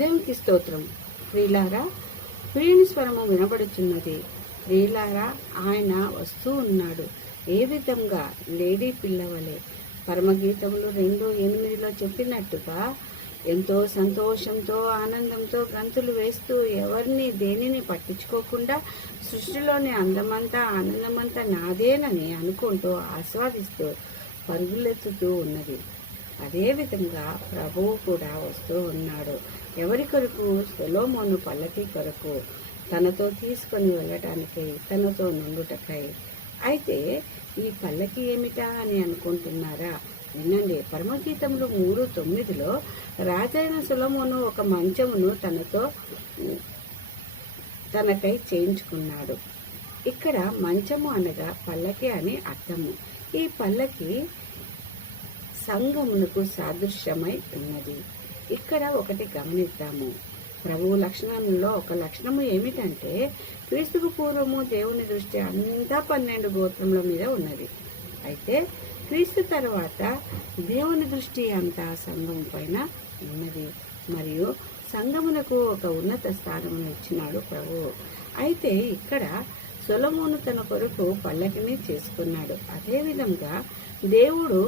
దేవునికి స్తోత్రం. ప్రియులారా, ప్రియుని స్వరము వినబడుచున్నది. ప్రియులారా, ఆయన వస్తూ ఉన్నాడు. ఏ విధంగా? లేడీ పిల్లవలే. పరమగీతములు 2:8 చెప్పినట్టుగా ఎంతో సంతోషంతో ఆనందంతో గంతులు వేస్తూ ఎవరిని దేనిని పట్టించుకోకుండా సృష్టిలోని అందమంతా ఆనందమంతా నాదేనని అనుకుంటూ ఆస్వాదిస్తూ పరుగులెత్తుతూ ఉన్నది. అదేవిధంగా ప్రభువు కూడా వస్తూ ఉన్నాడు. ఎవరి కొరకు? సొలొమోను పల్లకి కొరకు, తనతో తీసుకొని వెళ్ళటానికై, తనతో నుండుటకై. అయితే ఈ పల్లకి ఏమిటా అని అనుకుంటున్నారా? వినండి. పరమగీతములు 3:9 రాజైన సొలొమోను ఒక మంచమును తనకై చేయించుకున్నాడు. ఇక్కడ మంచము అనగా పల్లకి అని అర్థము. ఈ పల్లకి సంఘమునకు సాదృశ్యమై ఉన్నది. ఇక్కడ ఒకటి గమనిద్దాము. ప్రభువు లక్షణంలో ఒక లక్షణము ఏమిటంటే, క్రీస్తుకు పూర్వము దేవుని దృష్టి అంతా 12 గోత్రముల మీద ఉన్నది. అయితే క్రీస్తు తర్వాత దేవుని దృష్టి అంతా సంఘం పైన ఉన్నది. మరియు సంఘమునకు ఒక ఉన్నత స్థానమును ఇచ్చినాడు ప్రభువు. అయితే ఇక్కడ సొలొమోను తన కొరకు పల్లకిని చేసుకున్నాడు. అదేవిధంగా దేవుడు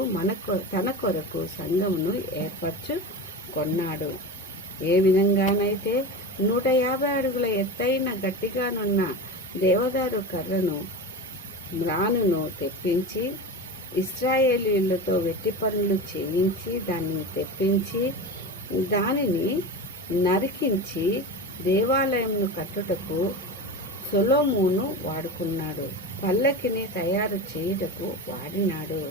తన కొరకు సంఘమును ఏర్పరచుకొన్నాడు. ఏ విధంగానైతే 150 అడుగుల ఎత్తైన గట్టిగానున్న దేవదారు కర్రను మ్రానును తెప్పించి ఇశ్రాయేలీయులతో వెట్టి పనులు చేయించి దాన్ని తెప్పించి దానిని నరికించి దేవాలయంను కట్టుటకు సొలొమోను వాడుకున్నాడు. పల్లకిని తయారు చేయుటకు వాడినాడు.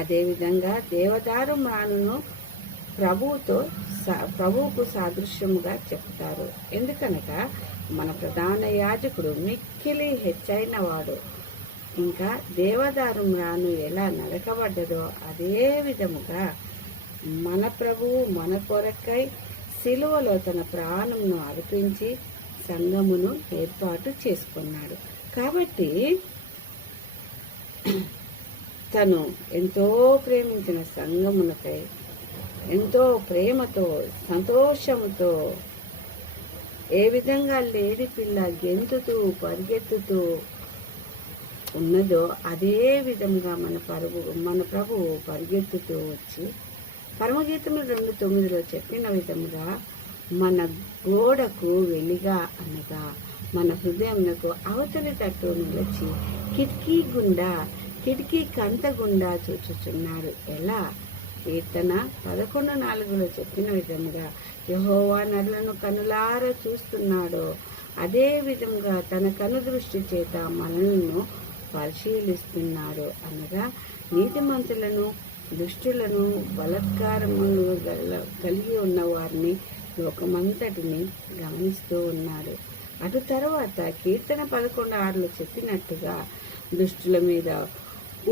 అదేవిధంగా దేవదారు మ్రానును ప్రభువుకు సాదృశ్యముగా చెప్తారు. ఎందుకనగా మన ప్రధాన యాజకుడు మిక్కిలి హెచ్చైన వాడు. ఇంకా దేవదారు మ్రాను ఎలా నరకబడ్డదో అదే విధముగా మన ప్రభువు మన కొరకై సిలువలో తన ప్రాణమును అర్పించి సంఘమును ఏర్పాటు చేసుకున్నాడు. కాబట్టి తను ఎంతో ప్రేమించిన సంఘమునకై ఎంతో ప్రేమతో సంతోషముతో ఏ విధంగా లేడి పిల్ల గెంతుతూ పరిగెత్తుతూ ఉన్నదో అదే విధంగా మన ప్రభువు పరిగెత్తుతూ వచ్చి పరమగీతములు 2:9 చెప్పిన విధముగా మన గోడకు వెలిగా అనగా మన హృదయమునకు అవతలి తట్టు నిలిచి కిటికీ కంత గుండా చూచుచున్నాడు. ఎలా? కీర్తన 11:4 చెప్పిన విధముగా యెహోవా నరులను కనులారా చూస్తున్నాడో అదే విధంగా తన కనుదృష్టి చేత మనలను పరిశీలిస్తున్నాడు. అనగా నీతిమంతులను దుష్టులను బలాత్కారమును కలిగి ఉన్న వారిని లోకమంతటిని గమనిస్తూ ఉన్నాడు. అటు తర్వాత కీర్తన 11:6 చెప్పినట్టుగా దుష్టుల మీద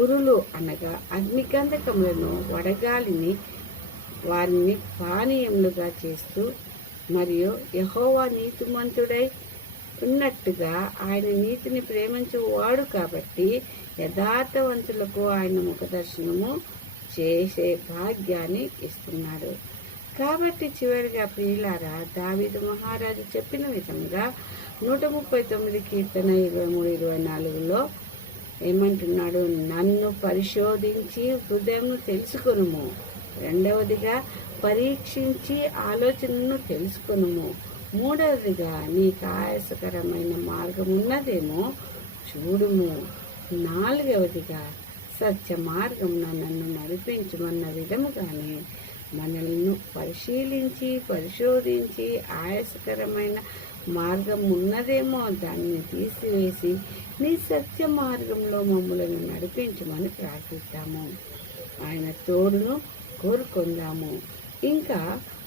ఉరులు అనగా అగ్నికందకములను వడగాలిని వారిని పానీయములుగా చేస్తూ మరియు యెహోవా నీతిమంతుడై ఉన్నట్టుగా ఆయన నీతిని ప్రేమించువాడు కాబట్టి యథార్థవంతులకు ఆయన ముఖదర్శనము చేసే భాగ్యాన్ని ఇస్తున్నాడు. కాబట్టి చివరిగా ప్రియులారా, దావీదు మహారాజు చెప్పిన విధంగా 139 కీర్తన 23-24 ఏమంటున్నాడు? నన్ను పరిశోధించి హృదయంను తెలుసుకొనుము. రెండవదిగా పరీక్షించి ఆలోచనను తెలుసుకొనుము. మూడవదిగా నీకు ఆయాసకరమైన మార్గం ఉన్నదేమో చూడుము. నాలుగవదిగా సత్య మార్గమున నన్ను నడిపించమన్న విధముగానే మనల్ని పరిశోధించి ఆయాసకరమైన మార్గం ఉన్నదేమో దాన్ని తీసివేసి నీ సత్య మార్గంలో మమ్మలను నడిపించమని ప్రార్థిస్తాము. ఆయన తోడును కోరుకుందాము. ఇంకా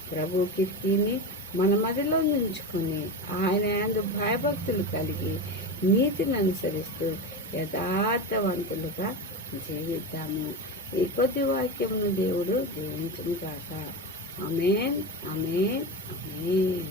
ప్రభు కిటికీని మన మదిలో ఉంచుకుని ఆయన యందు భయభక్తులు కలిగి నీతిని అనుసరిస్తూ యథార్థవంతులుగా జీవిద్దాము. ఈ కొద్ది వాక్యమును దేవుడు దీవించును గాక. ఆమేన్, ఆమేన్, ఆమేన్.